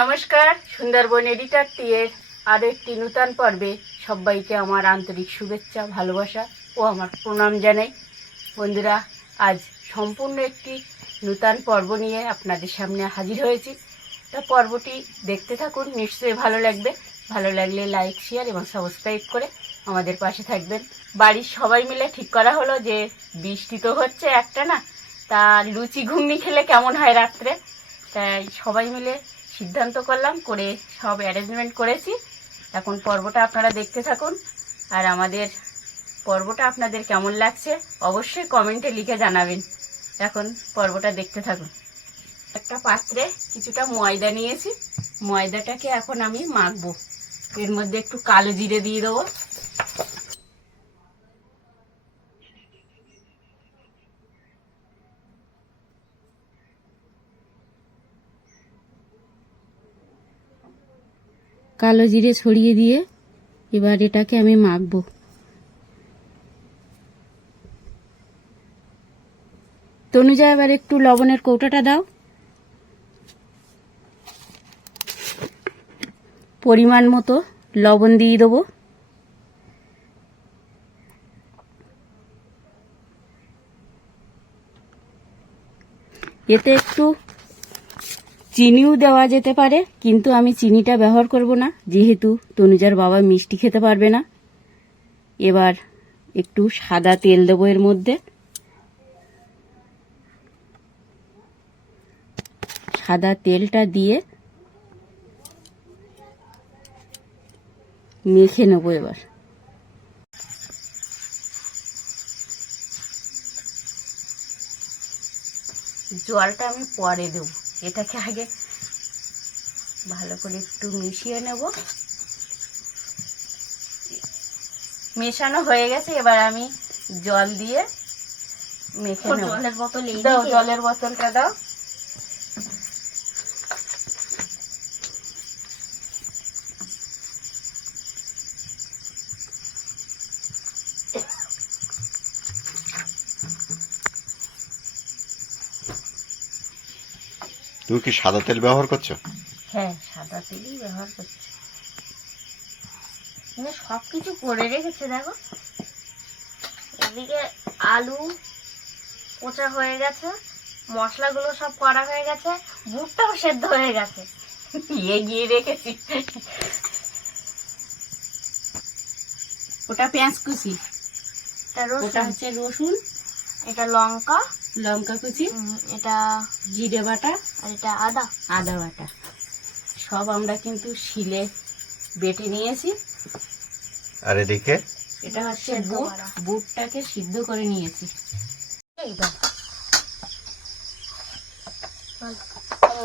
নমস্কার, সুন্দরবন এডিটার টিয়ের আরও একটি নূতন পর্বে সবাইকে আমার আন্তরিক শুভেচ্ছা, ভালোবাসা ও আমার প্রণাম জানাই। বন্ধুরা, আজ সম্পূর্ণ একটি নূতন পর্ব নিয়ে আপনাদের সামনে হাজির হয়েছি। তা পর্বটি দেখতে থাকুন, নিশ্চয়ই ভালো লাগবে। ভালো লাগলে লাইক শেয়ার এবং সাবস্ক্রাইব করে আমাদের পাশে থাকবেন। বাড়ির সবাই মিলে ঠিক করা হলো যে বৃষ্টি তো হচ্ছে একটা না, তা লুচি ঘুগনি খেলে কেমন হয় রাত্রে? তাই সবাই মিলে সিদ্ধান্ত করলাম করে সব অ্যারেঞ্জমেন্ট করেছি। এখন পর্বটা আপনারা দেখতে থাকুন। আর আমাদের পর্বটা আপনাদের কেমন লাগছে অবশ্যই কমেন্টে লিখে জানাবেন। এখন পর্বটা দেখতে থাকুন। একটা পাত্রে কিছুটা ময়দা নিয়েছি। ময়দাটাকে এখন আমি মাখবো। এর মধ্যে একটু কালো জিরে দিয়ে দেবো। কালো জিরে ছড়িয়ে দিয়ে এবার এটাকে আমি মাখবো। তনুজা, এবার একটু লবণের কৌটাটা দাও। পরিমাণ মতো লবণ দিয়ে দেবো। এতে একটু চিনিও দেওয়া যেতে পারে, কিন্তু আমি চিনিটা ব্যবহার করব না, যেহেতু তনুজার বাবা মিষ্টি খেতে পারবে না। এবার একটু সাদা তেল দেবো এর মধ্যে। সাদা তেলটা দিয়ে মেখে নেব এবার। জলটা আমি পরে দেব। এটাকে আগে ভালো করে একটু মিশিয়ে নেব। মেশানো হয়ে গেছে এবার আমি জল দিয়ে মেখে নেব। জলের বোতল দাও জলের বোতলটা দাও। তুমি কি সাদা তেল ব্যবহার করছ? হ্যাঁ সাদা তেলই ব্যবহার করছি। সব কিছু করে রেখেছে দেখো। এদিকে আলু কোচা হয়ে গেছে মশলাগুলো সব করা হয়ে গেছে বুটটাও সেদ্ধ হয়ে গেছে। এগিয়ে রেখেছি। ওটা পেঁয়াজ কুচি। ওটা হচ্ছে রসুন এটা লঙ্কা লঙ্কা কুচি এটা জিরে বাটা আর এটা আদা। আদা বাটা। সব আমরা কিন্তু শিলে বেটে নিয়েছি। আর এদিকে? এটা হচ্ছে বুট। বুটটাকে সিদ্ধ করে নিয়েছি।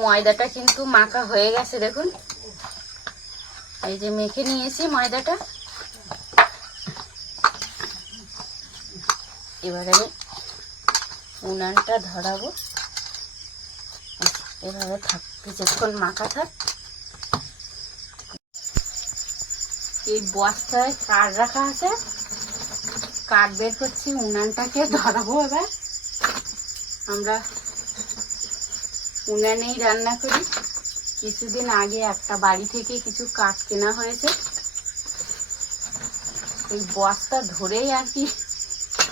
ময়দাটা কিন্তু মাখা হয়ে গেছে দেখুন। এই যে মেখে নিয়েছি ময়দাটা। এবারে উনানটা ধরাবো। এভাবে থাক, কিছুক্ষণ মাখা থাক। এই বস্তায় কাঠ রাখা আছে। কাঠ বের করছি, উনানটাকে ধরাবো এবার। আমরা উনানেই রান্না করি। কিছুদিন আগে একটা বাড়ি থেকে কিছু কাঠ কেনা হয়েছে। এই বস্তা ধরেই আর কি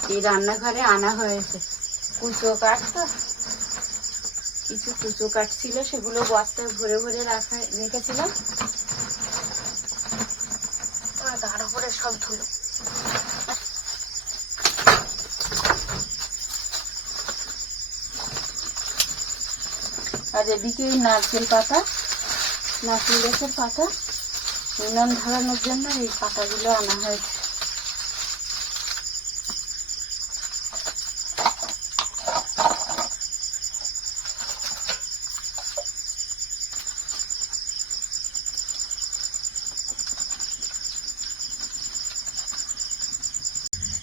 এই রান্নাঘরে আনা হয়েছে। কুচো কাঠ তো কিছু কুচো কাঠ ছিল, সেগুলো বস্তায় ভরে ভরে রাখা রেখেছিলাম। গাঢ় করে সব ধুলো। আর এদিকে নারকেল পাতা, নারকেল গাছের পাতা। উনান ধরানোর জন্য এই পাতাগুলো আনা হয়েছে।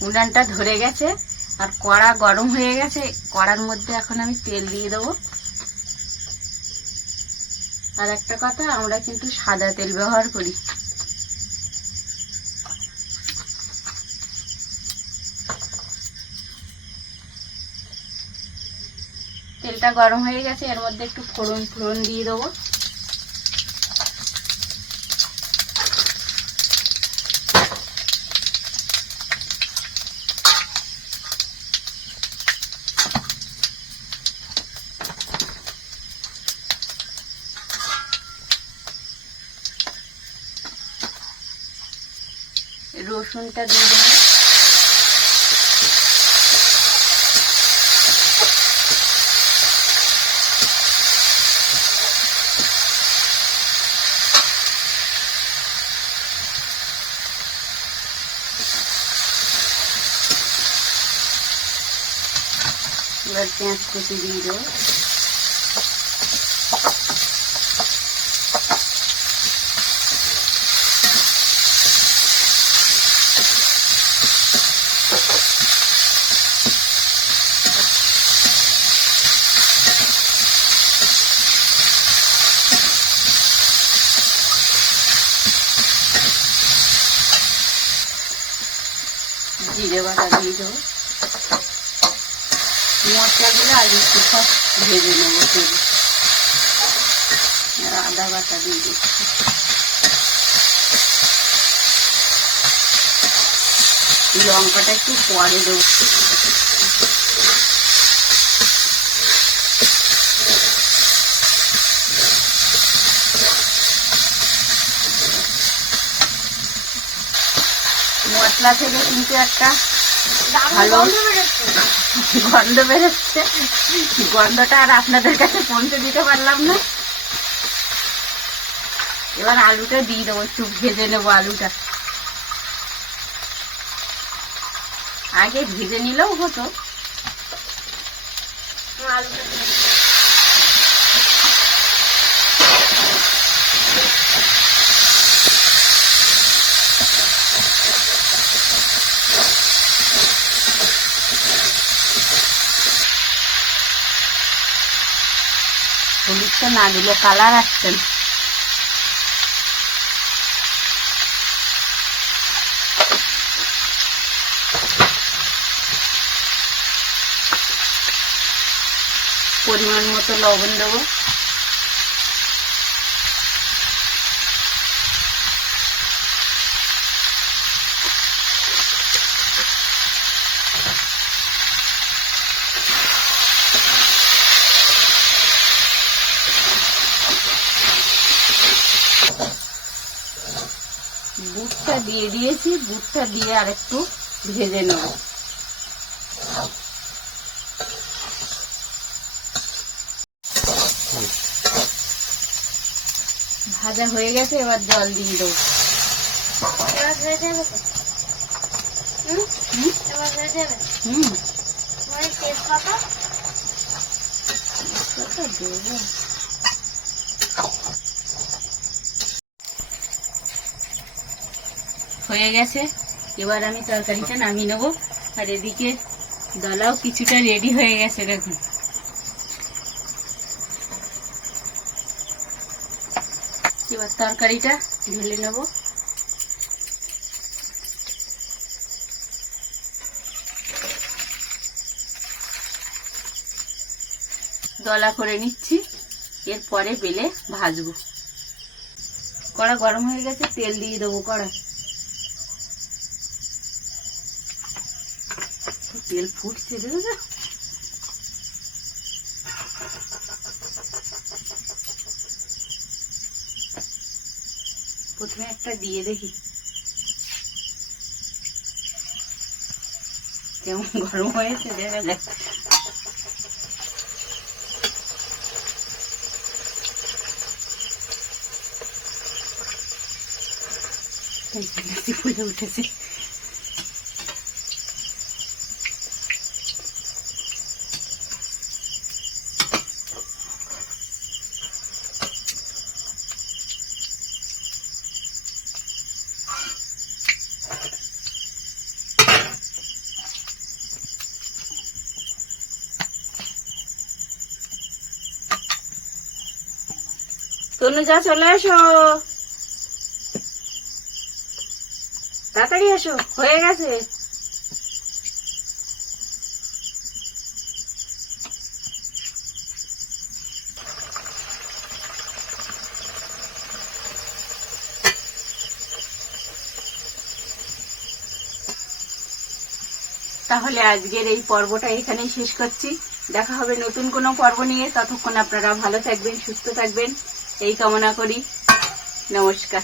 উনানটা ধরে গেছে আর কড়া গরম হয়ে গেছে। কড়ার মধ্যে এখন আমি তেল দিয়ে দেবো। আর একটা কথা, আমরা কিন্তু সাদা তেল ব্যবহার করি। তেলটা গরম হয়ে গেছে, এর মধ্যে একটু ফোড়ন ফোড়ন দিয়ে দেবো। রসুনটা দিয়ে দেবো এবার পেঁয়াজ জিরে বাটা দিয়ে দেবো। মশলাগুলো আগে একটু সব ভেজে নেব তেলে। আদা বাটা দিয়ে দিচ্ছি লঙ্কাটা একটু পরে দেবো। মশলা থেকে কিন্তু একটা ভালো গন্ধ বেরোচ্ছে। গন্ধটা আর আপনাদের কাছে পৌঁছে দিতে পারলাম না। এবার আলুটা দিয়ে দেবো, একটু ভেজে নেব আলুটা। আগে ভেজে নিলেও হতো। হলুদটা না দিলে কালার আসছে না। পরিমাণ মতো লবণ দেবো। বুটটা দিয়ে দিয়েছি বুটটা দিয়ে আর একটু ভেজে নেব। ভাজা হয়ে গেছে এবার জল দিয়ে দেবো। হুম? তেজপাতা দেবো। হয়ে গেছে। এবার আমি তরকারিটা নামিয়ে নেব। আর এদিকে দলাও কিছুটা রেডি হয়ে গেছে, দেখুন। এবার তরকারিটা ঢেলে নেব। দলা করে নিচ্ছি, এরপরে বেলে ভাজবো। কড়া গরম হয়ে গেছে, তেল দিয়ে দেবো কড়া তেল ফুটছে প্রথমে একটা দিয়ে দেখি। কেমন গরম হয়েছে দেখা যাক ফুলে উঠেছে। তনুজা চলে এসো। তাড়াতাড়ি এসো, হয়ে গেছে। তাহলে আজকের এই পর্বটা এখানেই শেষ করছি। দেখা হবে নতুন কোনো পর্ব নিয়ে। ততক্ষণ আপনারা ভালো থাকবেন, সুস্থ থাকবেন। এই কামনা করি। নমস্কার।